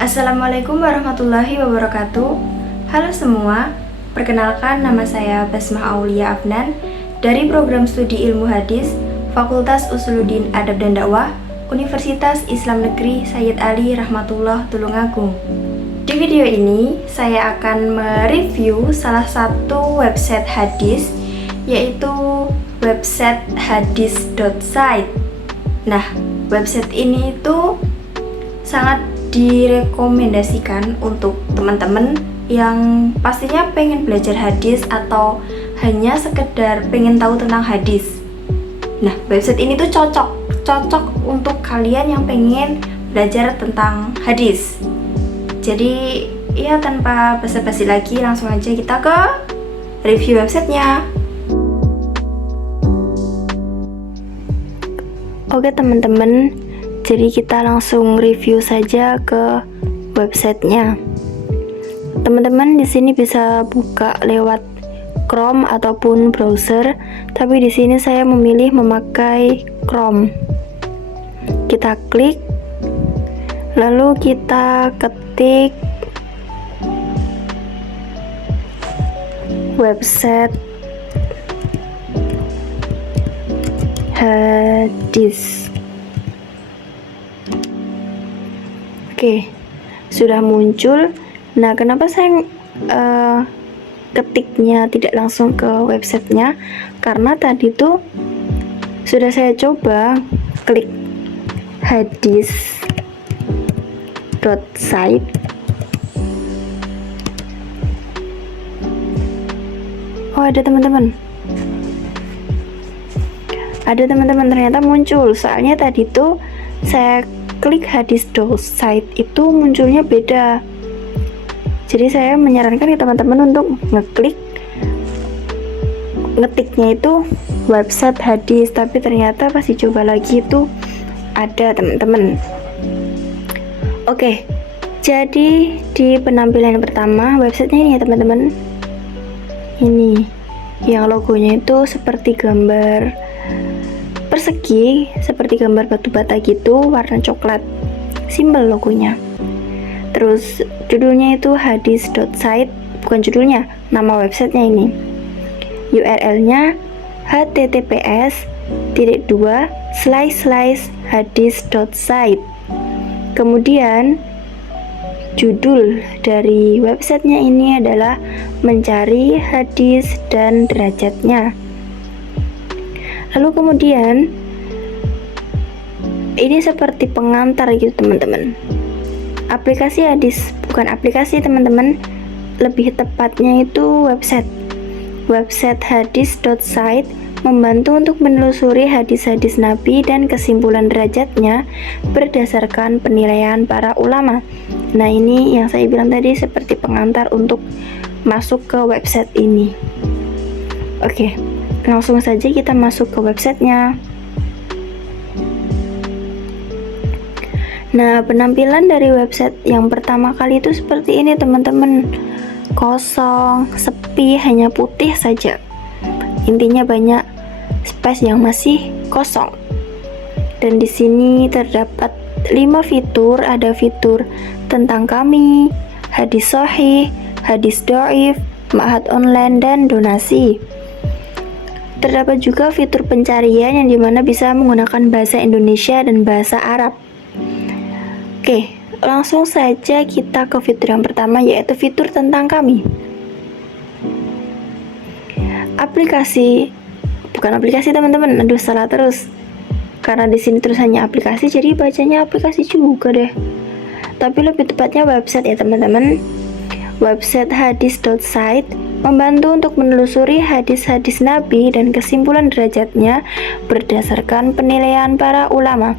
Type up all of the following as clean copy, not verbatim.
Assalamualaikum warahmatullahi wabarakatuh. Halo semua, perkenalkan nama saya Basmah Aulia Afnan dari program studi ilmu hadis Fakultas Usuluddin Adab dan Dakwah Universitas Islam Negeri Sayyid Ali Rahmatullah Tulungagung. Di video ini saya akan mereview salah satu website hadis, yaitu website hadis.site. Nah, website ini itu sangat direkomendasikan untuk teman-teman yang pastinya pengen belajar hadis atau hanya sekedar pengen tahu tentang hadis. Nah, website ini tuh cocok untuk kalian yang pengen belajar tentang hadis. Jadi ya, tanpa basa-basi lagi, langsung aja kita ke review websitenya. Oke teman-teman, jadi kita langsung review saja ke websitenya. Teman-teman di sini bisa buka lewat Chrome ataupun browser, tapi di sini saya memilih memakai Chrome. Kita klik, lalu kita ketik website hadis. Oke, sudah muncul. Nah, kenapa saya ketiknya tidak langsung ke websitenya? Karena tadi tuh sudah saya coba klik hadis.site. Oh, ada teman-teman. Ternyata muncul. Soalnya tadi tuh saya klik hadis.site itu munculnya beda. Jadi saya menyarankan ke teman-teman untuk ngetiknya itu website hadis, tapi ternyata pas dicoba lagi itu ada teman-teman. Oke, jadi di penampilan yang pertama websitenya ini ya teman-teman. Ini yang logonya itu seperti gambar persegi, seperti gambar batu bata gitu, warna coklat, simbol logonya. Terus judulnya itu hadis.site, bukan judulnya, nama websitenya ini. URL-nya https://hadis.site. Kemudian judul dari websitenya ini adalah mencari hadis dan derajatnya. Lalu kemudian ini seperti pengantar gitu teman-teman. Aplikasi hadis, bukan aplikasi teman-teman, lebih tepatnya itu website hadis.site membantu untuk menelusuri hadis-hadis Nabi dan kesimpulan derajatnya berdasarkan penilaian para ulama. Nah, ini yang saya bilang tadi seperti pengantar untuk masuk ke website ini. Oke, langsung saja kita masuk ke websitenya. Nah, penampilan dari website yang pertama kali itu seperti ini teman-teman. Kosong, sepi, hanya putih saja. Intinya banyak space yang masih kosong. Dan di sini terdapat 5 fitur. Ada fitur tentang kami, hadis sahih, hadis dhaif, ma'had online, dan donasi. Terdapat juga fitur pencarian yang dimana bisa menggunakan bahasa Indonesia dan bahasa Arab. Oke, langsung saja kita ke fitur yang pertama, yaitu fitur tentang kami. Bukan aplikasi teman-teman, aduh salah terus. Karena di sini tulisannya aplikasi, jadi bacanya aplikasi juga deh. Tapi lebih tepatnya website ya teman-teman. Website hadis.site membantu untuk menelusuri hadis-hadis Nabi dan kesimpulan derajatnya berdasarkan penilaian para ulama.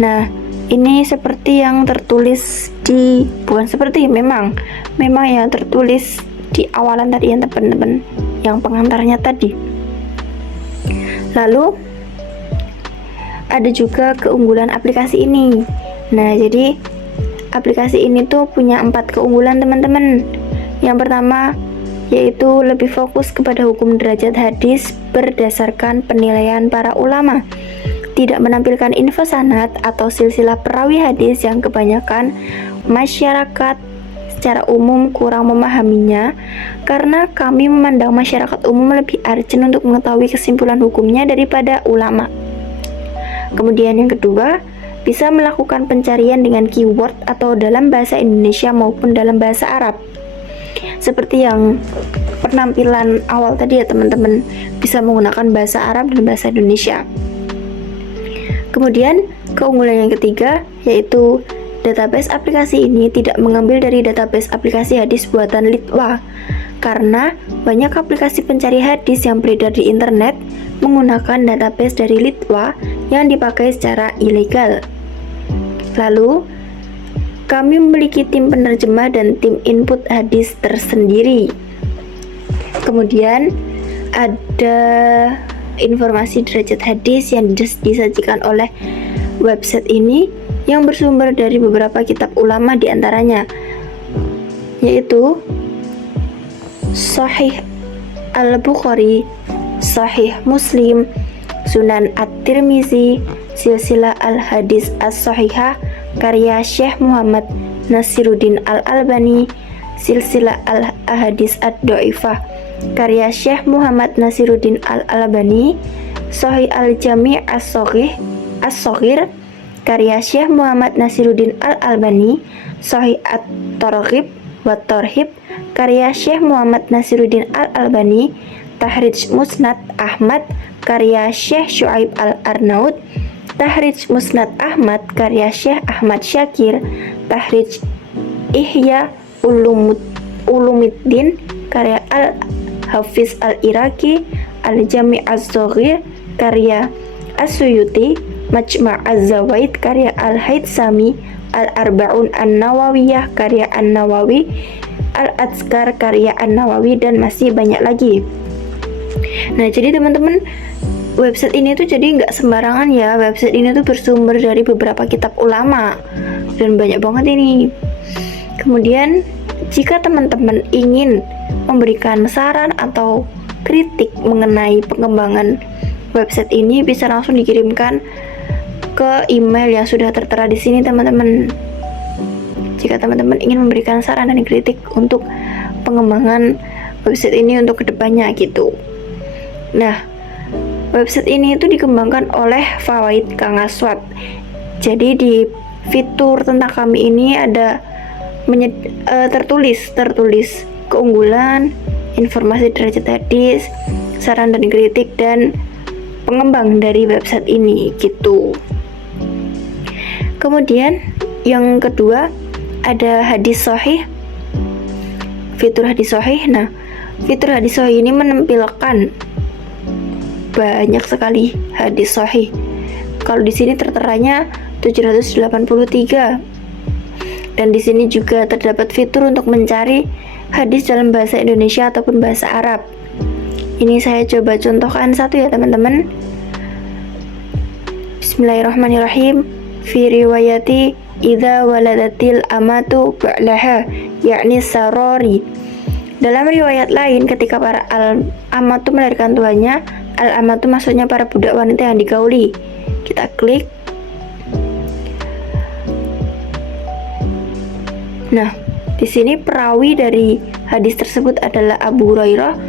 Nah, ini seperti yang tertulis memang yang tertulis di awalan tadi ya teman-teman, yang pengantarnya tadi. Lalu ada juga keunggulan aplikasi ini. Nah, jadi aplikasi ini tuh punya 4 keunggulan teman-teman. Yang pertama yaitu lebih fokus kepada hukum derajat hadis berdasarkan penilaian para ulama. Tidak menampilkan info sanad atau silsilah perawi hadis yang kebanyakan masyarakat secara umum kurang memahaminya karena kami memandang masyarakat umum lebih urgent untuk mengetahui kesimpulan hukumnya daripada ulama. Kemudian yang kedua, bisa melakukan pencarian dengan keyword atau dalam bahasa Indonesia maupun dalam bahasa Arab. Seperti yang penampilan awal tadi ya teman-teman, bisa menggunakan bahasa Arab dan bahasa Indonesia. Kemudian keunggulan yang ketiga yaitu database aplikasi ini tidak mengambil dari database aplikasi hadis buatan Litwa, karena banyak aplikasi pencari hadis yang beredar di internet menggunakan database dari Litwa yang dipakai secara ilegal. Lalu, kami memiliki tim penerjemah dan tim input hadis tersendiri. Kemudian, ada informasi derajat hadis yang disajikan oleh website ini yang bersumber dari beberapa kitab ulama diantaranya, yaitu Sahih Al-Bukhari, Sahih Muslim, Sunan At-Tirmizi, Silsilah Al-Hadis As-Sahihah karya Syekh Muhammad Nasiruddin Al-Albani, Silsilah Al-Ahadis Ad-Dhaifah karya Syekh Muhammad Nasiruddin Al-Albani, Sahih Al-Jami' As-Shaghir karya Syekh Muhammad Nasiruddin Al-Albani, Sahih At-Targhib wa Tarhib karya Syekh Muhammad Nasiruddin Al-Albani, Tahrij Musnad Ahmad karya Syekh Syuaib Al-Arnaud, Tahrij Musnad Ahmad karya Syekh Ahmad Syakir, Tahrij Ihya Ulumiddin karya Al-Hafiz Al-Iraqi, Al-Jami' Az-Shaghir karya As-Suyuti, Majma' Az-Zawaid karya Al-Haythami, Al-Arba'un An-Nawawiyah karya An-Nawawi, Al-Azkar karya An-Nawawi, dan masih banyak lagi. Nah, jadi teman-teman, website ini tuh jadi nggak sembarangan ya. Website ini tuh bersumber dari beberapa kitab ulama dan banyak banget ini. Kemudian, jika teman-teman ingin memberikan saran atau kritik mengenai pengembangan website ini, bisa langsung dikirimkan ke email yang sudah tertera di sini teman-teman. Jika teman-teman ingin memberikan saran dan kritik untuk pengembangan website ini untuk kedepannya gitu. Nah, website ini itu dikembangkan oleh Fawaid Kang Aswad. Jadi di fitur tentang kami ini ada tertulis keunggulan, informasi derajat hadis, saran dan kritik, dan pengembang dari website ini gitu. Kemudian yang kedua ada hadis sahih, fitur hadis sahih. Nah, fitur hadis sahih ini menampilkan banyak sekali hadis sahih. Kalau di sini terteranya 783. Dan di sini juga terdapat fitur untuk mencari hadis dalam bahasa Indonesia ataupun bahasa Arab. Ini saya coba contohkan satu ya teman-teman. Bismillahirrahmanirrahim. Fi riwayati idza waladatil amatu ba'laha, yakni sarori. Dalam riwayat lain, ketika para amatu melahirkan tuannya, al-amatu maksudnya para budak wanita yang digauli. Kita klik. Nah, di sini perawi dari hadis tersebut adalah Abu Hurairah,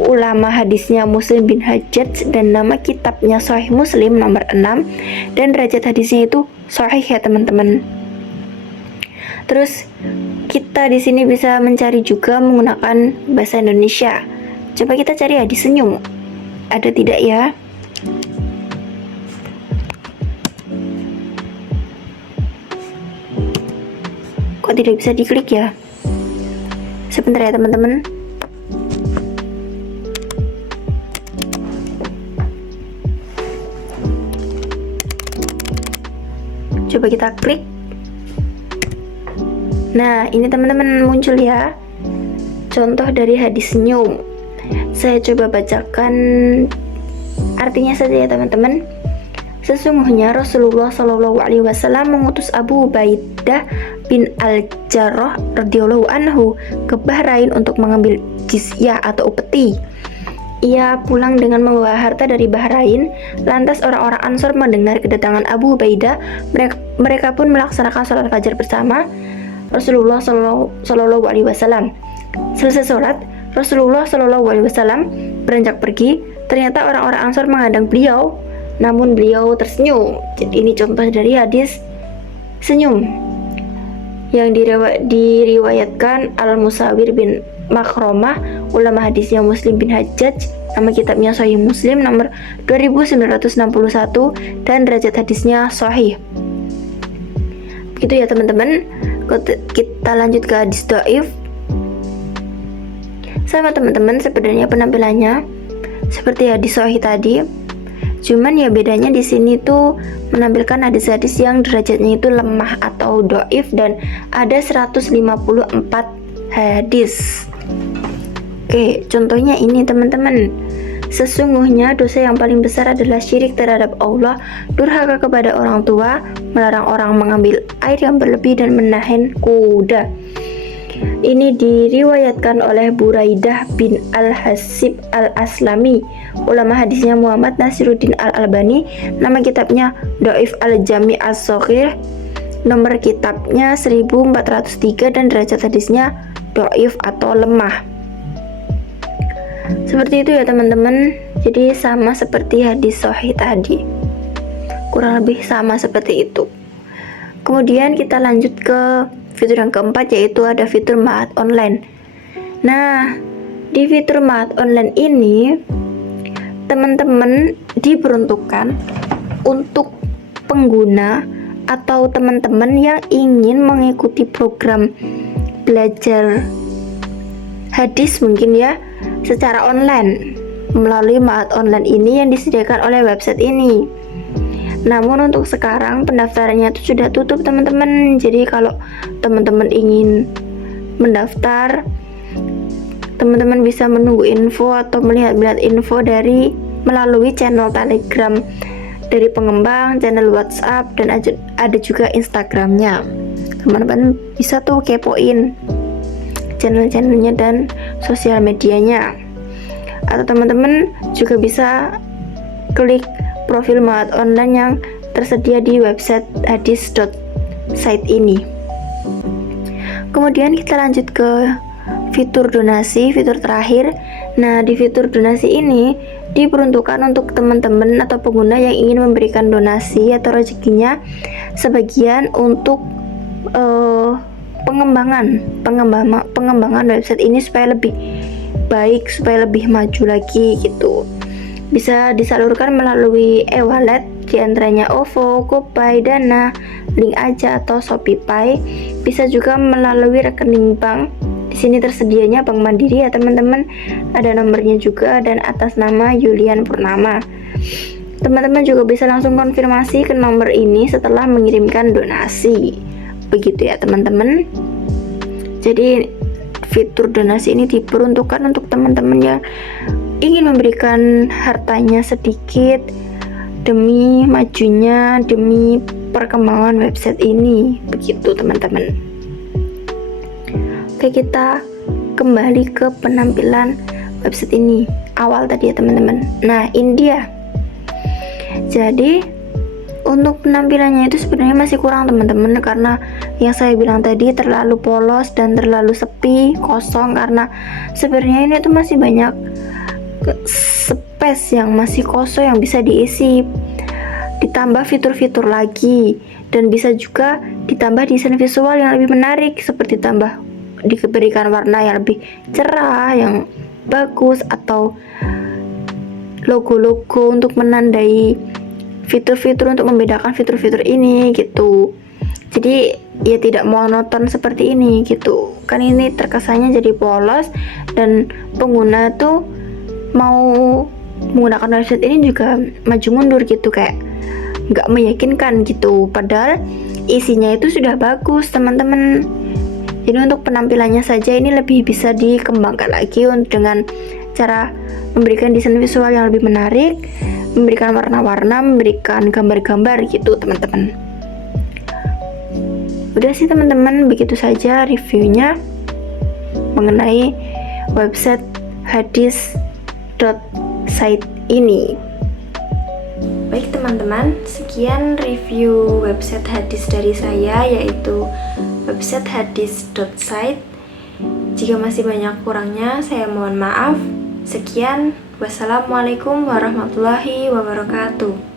ulama hadisnya Muslim bin Hajjaj, dan nama kitabnya Sahih Muslim nomor 6, dan derajat hadisnya itu sahih ya teman-teman. Terus kita di sini bisa mencari juga menggunakan bahasa Indonesia. Coba kita cari hadis senyum. Ada tidak ya? Kok tidak bisa diklik ya? Sebentar ya teman-teman. Coba kita klik. Nah, ini teman-teman muncul ya contoh dari hadis senyum. Saya coba bacakan artinya saja ya teman-teman. Sesungguhnya Rasulullah Shallallahu Alaihi Wasallam mengutus Abu Ubaidah bin Al-Jarrah radhiyallahu anhu ke Bahrain untuk mengambil jizyah atau upeti. Ia pulang dengan membawa harta dari Bahrain. Lantas orang-orang Ansor mendengar kedatangan Abu Ubaidah. Mereka pun melaksanakan sholat fajar bersama. Rasulullah Shallallahu Alaihi Wasallam. Selesai sholat, Rasulullah Shallallahu Alaihi Wasallam beranjak pergi. Ternyata orang-orang Ansor menghadang beliau, namun beliau tersenyum. Jadi ini contoh dari hadis senyum yang diriwayatkan Al-Musawir bin Makhromah, ulama hadisnya Muslim bin Hajjaj. Nama kitabnya Sahih Muslim nomor 2961 dan derajat hadisnya sahih. Begitu ya teman-teman. Kita lanjut ke hadis dhaif. Sama teman-teman, sebenarnya penampilannya seperti hadis sahih tadi. Cuman ya bedanya di sini tuh menampilkan hadis-hadis yang derajatnya itu lemah atau dhaif dan ada 154 hadis. Oke, contohnya ini teman-teman. Sesungguhnya dosa yang paling besar adalah syirik terhadap Allah, durhaka kepada orang tua, melarang orang mengambil air yang berlebih dan menahan kuda. Ini diriwayatkan oleh Buraidah bin Al-Hasib Al-Aslami, ulama hadisnya Muhammad Nasiruddin Al-Albani. Nama kitabnya Dhaif Al-Jami' As-Shaghir, nomor kitabnya 1403 dan derajat hadisnya dhaif atau lemah. Seperti itu ya teman-teman. Jadi sama seperti hadis sahih tadi, kurang lebih sama seperti itu. Kemudian kita lanjut ke fitur yang keempat, yaitu ada fitur Ma'had Online. Nah, di fitur Ma'had Online ini teman-teman diperuntukkan untuk pengguna atau teman-teman yang ingin mengikuti program belajar hadis mungkin ya secara online melalui Ma'had Online ini yang disediakan oleh website ini. Namun untuk sekarang pendaftarannya itu sudah tutup teman-teman. Jadi kalau teman-teman ingin mendaftar, teman-teman bisa menunggu info atau melihat info melalui channel Telegram dari pengembang, channel WhatsApp, dan ada juga Instagramnya. Teman-teman bisa tuh kepoin channel-channelnya dan sosial medianya. Atau teman-teman juga bisa klik profil Ma'had Online yang tersedia di website hadis.site ini. Kemudian kita lanjut ke fitur donasi, fitur terakhir. Nah, di fitur donasi ini diperuntukkan untuk teman-teman atau pengguna yang ingin memberikan donasi atau rezekinya sebagian untuk pengembangan website ini supaya lebih baik, supaya lebih maju lagi gitu. Bisa disalurkan melalui e-wallet, diantaranya OVO, GoPay, Dana, Link Aja atau ShopeePay. Bisa juga melalui rekening bank. Di sini tersedianya Bank Mandiri ya teman-teman. Ada nomornya juga dan atas nama Yulian Purnama. Teman-teman juga bisa langsung konfirmasi ke nomor ini setelah mengirimkan donasi. Begitu ya teman-teman. Jadi fitur donasi ini diperuntukkan untuk teman-teman yang ingin memberikan hartanya sedikit demi majunya, demi perkembangan website ini. Begitu teman-teman. Oke, kita kembali ke penampilan website ini awal tadi ya teman-teman. Nah, ini dia. Jadi untuk penampilannya itu sebenarnya masih kurang teman-teman, karena yang saya bilang tadi terlalu polos dan terlalu sepi, kosong, karena sebenarnya ini tuh masih banyak space yang masih kosong yang bisa diisi. Ditambah fitur-fitur lagi dan bisa juga ditambah desain visual yang lebih menarik, seperti diberikan warna yang lebih cerah, yang bagus, atau logo-logo untuk menandai fitur-fitur untuk membedakan fitur-fitur ini gitu. Jadi ya tidak monoton seperti ini gitu. Kan ini terkesannya jadi polos dan pengguna tuh mau menggunakan website ini juga maju mundur gitu, kayak nggak meyakinkan gitu. Padahal isinya itu sudah bagus teman-teman. Jadi untuk penampilannya saja ini lebih bisa dikembangkan lagi dengan cara memberikan desain visual yang lebih menarik, memberikan warna-warna, memberikan gambar-gambar gitu teman-teman. Udah sih teman-teman, begitu saja reviewnya mengenai website hadis.site ini. Baik teman-teman, sekian review website hadis dari saya, yaitu website hadis.site. Jika masih banyak kurangnya, saya mohon maaf. Sekian, wassalamualaikum warahmatullahi wabarakatuh.